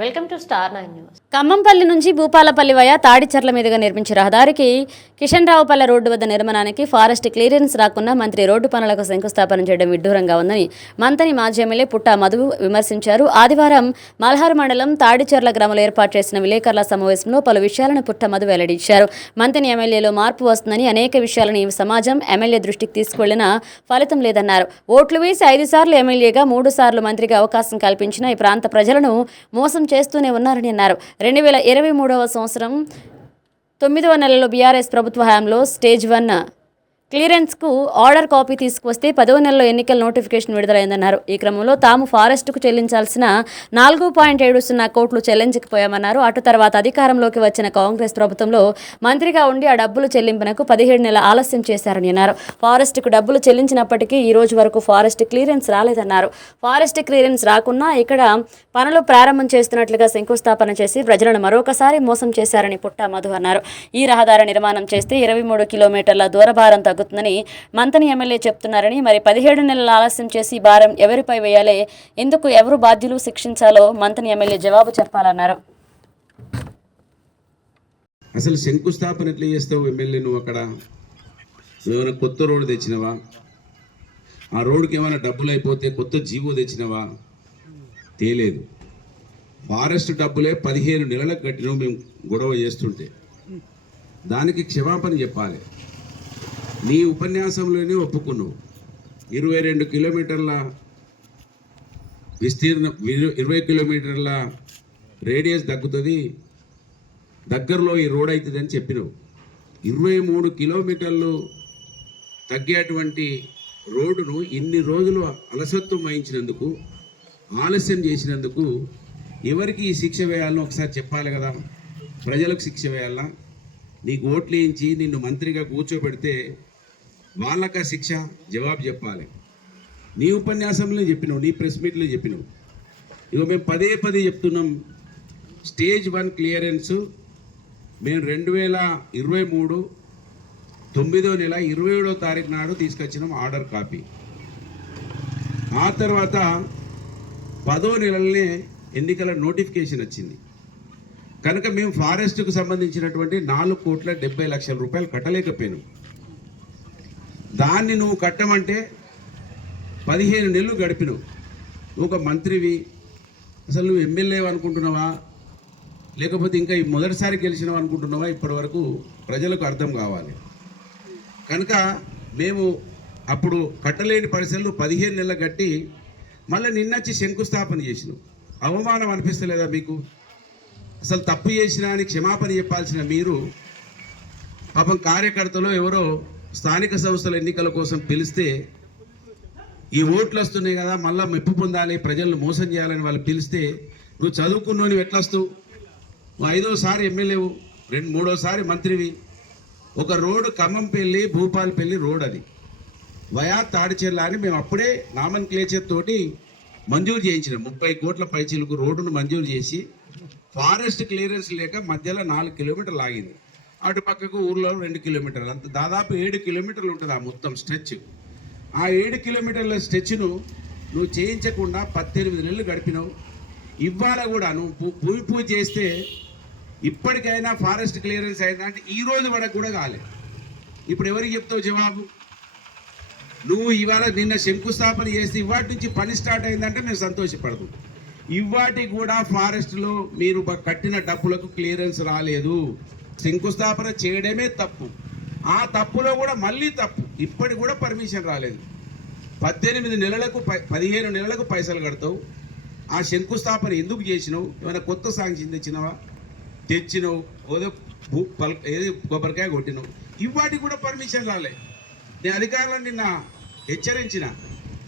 Welcome to star nine news. Khammampalli నుంచి భూపాలపల్లి వయ తాడిచర్ల మీదుగా నిర్మించే రహదారికి కిషన్ రావుపల్లె రోడ్డు వద్ద నిర్మాణానికి ఫారెస్ట్ క్లియరెన్స్ రాకుండా మంత్రి రోడ్డు పనులకు శంకుస్థాపన చేయడం విడ్డూరంగా ఉందని మంత్రి మాజీ ఎమ్మెల్యే పుట్ట మధు విమర్శించారు. ఆదివారం మల్హార్ మండలం తాడిచర్ల గ్రామంలో ఏర్పాటు చేసిన విలేకరుల సమావేశంలో పలు విషయాలను పుట్ట మధు వెల్లడించారు. మంత్రిని ఎమ్మెల్యేలో మార్పు వస్తుందని అనేక విషయాలను ఈ సమాజం ఎమ్మెల్యే దృష్టికి తీసుకువెళ్ళినా ఫలితం లేదన్నారు. ఓట్లు వేసి ఐదు సార్లు ఎమ్మెల్యేగా మూడు సార్లు మంత్రిగా అవకాశం కల్పించిన ఈ ప్రాంత ప్రజలను మోసం చేస్తూనే ఉన్నారని అన్నారు. రెండు వేల ఇరవై మూడవ సంవత్సరం తొమ్మిదవ నెలలో బీఆర్ఎస్ ప్రభుత్వ హయాంలో స్టేజ్ వన్ క్లియరెన్స్కు ఆర్డర్ కాపీ తీసుకువస్తే పదవ నెలలో ఎన్నికల నోటిఫికేషన్ విడుదలైందన్నారు. ఈ క్రమంలో తాము ఫారెస్ట్కు చెల్లించాల్సిన నాలుగు పాయింట్ ఏడు సున్నా కోట్లు చెల్లించకపోయామన్నారు అటు తర్వాత అధికారంలోకి వచ్చిన కాంగ్రెస్ ప్రభుత్వంలో మంత్రిగా ఉండి ఆ డబ్బులు చెల్లింపునకు పదిహేడు నెలల ఆలస్యం చేశారని అన్నారు. ఫారెస్ట్కు డబ్బులు చెల్లించినప్పటికీ ఈ రోజు వరకు ఫారెస్ట్ క్లియరెన్స్ రాలేదన్నారు. ఫారెస్ట్ క్లియరెన్స్ రాకున్నా ఇక్కడ పనులు ప్రారంభం చేస్తున్నట్లుగా శంకుస్థాపన చేసి ప్రజలను మరొకసారి మోసం చేశారని పుట్టా మధు అన్నారు. ఈ రహదారి నిర్మాణం చేస్తే ఇరవై మూడు కిలోమీటర్ల దూరభారం తగ్గుతుందని మంతని ఎమ్మెల్యే చెప్తున్నారని మరి పదిహేడు నెలల ఆలస్యం చేసి భారం ఎవరిపై వేయాలి ఎందుకు ఎవరు బాధ్యులు శిక్షించాలో మంతని ఎమ్మెల్యే జవాబు చెప్పాలన్నారు. అసలు శంకుస్థాపన ఎట్లా చేస్తావు ఎమ్మెల్యే నువ్వు అక్కడ? నువ్వేమైనా కొత్త రోడ్డు తెచ్చినవా? ఆ రోడ్డుకి ఏమైనా డబ్బులు అయిపోతే కొత్త జీవో తెచ్చినవా? తేలేదు. ఫారెస్ట్ డబ్బులే పదిహేను నెలలకు కట్టినావు మేము గొడవ చేస్తుంటే. దానికి క్షమాపణ చెప్పాలి. నీ ఉపన్యాసంలోనే ఒప్పుకున్నావు. ఇరవై రెండు కిలోమీటర్ల విస్తీర్ణ ఇరవై కిలోమీటర్ల రేడియస్ తగ్గుతుంది. దగ్గరలో ఈ రోడ్ అవుతుంది అని చెప్పినావు. ఇరవై మూడు కిలోమీటర్లు తగ్గేటువంటి రోడ్డును ఇన్ని రోజులు అలసత్వం వహించినందుకు ఆలస్యం చేసినందుకు ఎవరికి ఈ శిక్ష వేయాలని ఒకసారి చెప్పాలి కదా? ప్రజలకు శిక్ష వేయాలా? నీకు ఓట్లు వేయించి నిన్ను మంత్రిగా కూర్చోబెడితే వాళ్ళక శిక్ష? జవాబు చెప్పాలి. నీ ఉపన్యాసంలో చెప్పినావు నీ ప్రెస్ మీట్లో చెప్పినావు. ఇక మేము పదే పదే చెప్తున్నాం స్టేజ్ వన్ క్లియరెన్స్ మేము రెండు వేల ఇరవై మూడు తొమ్మిదో నెల ఇరవై ఏడో తారీఖు నాడు తీసుకొచ్చినాం ఆర్డర్ కాపీ. ఆ తర్వాత పదో నెలలనే ఎన్నికల నోటిఫికేషన్ వచ్చింది. కనుక మేము ఫారెస్ట్కు సంబంధించినటువంటి నాలుగు కోట్ల డెబ్బై లక్షల రూపాయలు కట్టలేకపోయాను. దాన్ని నువ్వు కట్టమంటే పదిహేను నెలలు గడిపినావు. ఒక మంత్రివి. అసలు నువ్వు ఎమ్మెల్యే అనుకుంటున్నావా? లేకపోతే ఇంకా ఈ మొదటిసారి గెలిచినావు అనుకుంటున్నావా? ఇప్పటి వరకు ప్రజలకు అర్థం కావాలి. కనుక మేము అప్పుడు కట్టలేని పరిస్థితులు పదిహేను నెలలు కట్టి మళ్ళీ నిన్నొచ్చి శంకుస్థాపన చేసినాం. అవమానం అనిపిస్తలేదా మీకు? అసలు తప్పు చేసినా అని క్షమాపణ చెప్పాల్సిన మీరు పాపం కార్యకర్తలో ఎవరో స్థానిక సంస్థల ఎన్నికల కోసం పిలిస్తే ఈ ఓట్లు వస్తున్నాయి కదా మళ్ళీ మెప్పు పొందాలి ప్రజలను మోసం చేయాలని వాళ్ళు పిలిస్తే నువ్వు చదువుకున్నోని ఎట్లా వస్తావు నువ్వు ఐదోసారి ఎమ్మెల్యేవు రెండు మూడోసారి మంత్రివి. ఒక రోడ్డు భూపాల్ భూపాలపల్లి రోడ్ అది. వయా తాడిచెల్ల అని మేము అప్పుడే నామన్ క్లేచర్ తోటి మంజూరు చేయించిన. ముప్పై కోట్ల పైచీలకు రోడ్డును మంజూరు చేసి ఫారెస్ట్ క్లియరెన్స్ లేక మధ్యలో నాలుగు కిలోమీటర్లు ఆగింది. అటు పక్కకు ఊర్లో రెండు కిలోమీటర్లు. అంత దాదాపు ఏడు కిలోమీటర్లు ఉంటుంది ఆ మొత్తం స్ట్రెచ్ ఆ ఏడు కిలోమీటర్ల స్ట్రెచ్ను నువ్వు చేయించకుండా పద్దెనిమిది నెలలు గడిపినావు. ఇవాళ కూడా నువ్వు భూమి పూజ చేస్తే ఇప్పటికైనా ఫారెస్ట్ క్లియరెన్స్ అయిందా అంటే ఈ రోజు వరకు కూడా కాలేదు ఇప్పుడు ఎవరికి చెప్తావు జవాబు? నువ్వు ఇవాళ నిన్న శంకుస్థాపన చేస్తే ఇవాటి నుంచి పని స్టార్ట్ అయిందంటే మేము సంతోషపడదు. ఇవాటి కూడా ఫారెస్ట్లో మీరు కట్టిన డబ్బులకు క్లియరెన్స్ రాలేదు. శంకుస్థాపన చేయడమే తప్పు. ఆ తప్పులో కూడా మళ్ళీ తప్పు. ఇప్పటికి కూడా పర్మిషన్ రాలేదు. పద్దెనిమిది నెలలకు పదిహేను నెలలకు పైసలు కడతావు. ఆ శంకుస్థాపన ఎందుకు చేసినావు? ఏమైనా కొత్త సాంక్షన్ తెచ్చినావా? తెచ్చినావు. ఏదో భూ పల్ ఏదో కొబ్బరికాయ కొట్టినావు. ఇవాటికి కూడా పర్మిషన్ రాలే. నేను అధికారులను నిన్న హెచ్చరించిన.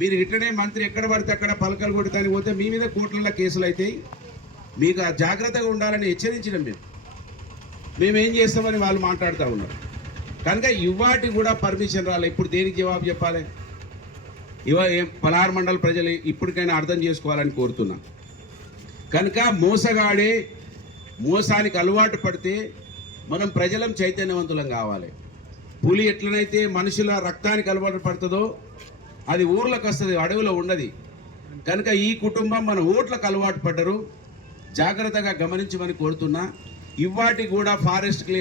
మీరు ఇట్లనే మంత్రి ఎక్కడ పడితే అక్కడ పలకలు కొడతానికి పోతే మీ మీద కోట్లలో కేసులు అవుతాయి. మీకు ఆ జాగ్రత్తగా ఉండాలని హెచ్చరించినాం మేము. మేమేం చేస్తామని వాళ్ళు మాట్లాడుతూ ఉన్నారు. కనుక ఇవాటి కూడా పర్మిషన్ రాలే. ఇప్పుడు దేనికి జవాబు చెప్పాలి? ఇవ ఏం పలార్ మండల ప్రజలు ఇప్పటికైనా అర్థం చేసుకోవాలని కోరుతున్నా. కనుక మోసగాడే మోసానికి అలవాటు పడితే మనం ప్రజలం చైతన్యవంతులం కావాలి. పులి ఎట్లనైతే మనుషుల రక్తానికి అలవాటు పడుతుందో అది ఊర్లకు వస్తుంది అడవిలో ఉండదు. కనుక ఈ కుటుంబం మన ఓట్లకు అలవాటు పడ్డరు. జాగ్రత్తగా గమనించమని కోరుతున్నా. ఇవాటి కూడా ఫారెస్ట్ క్లియర్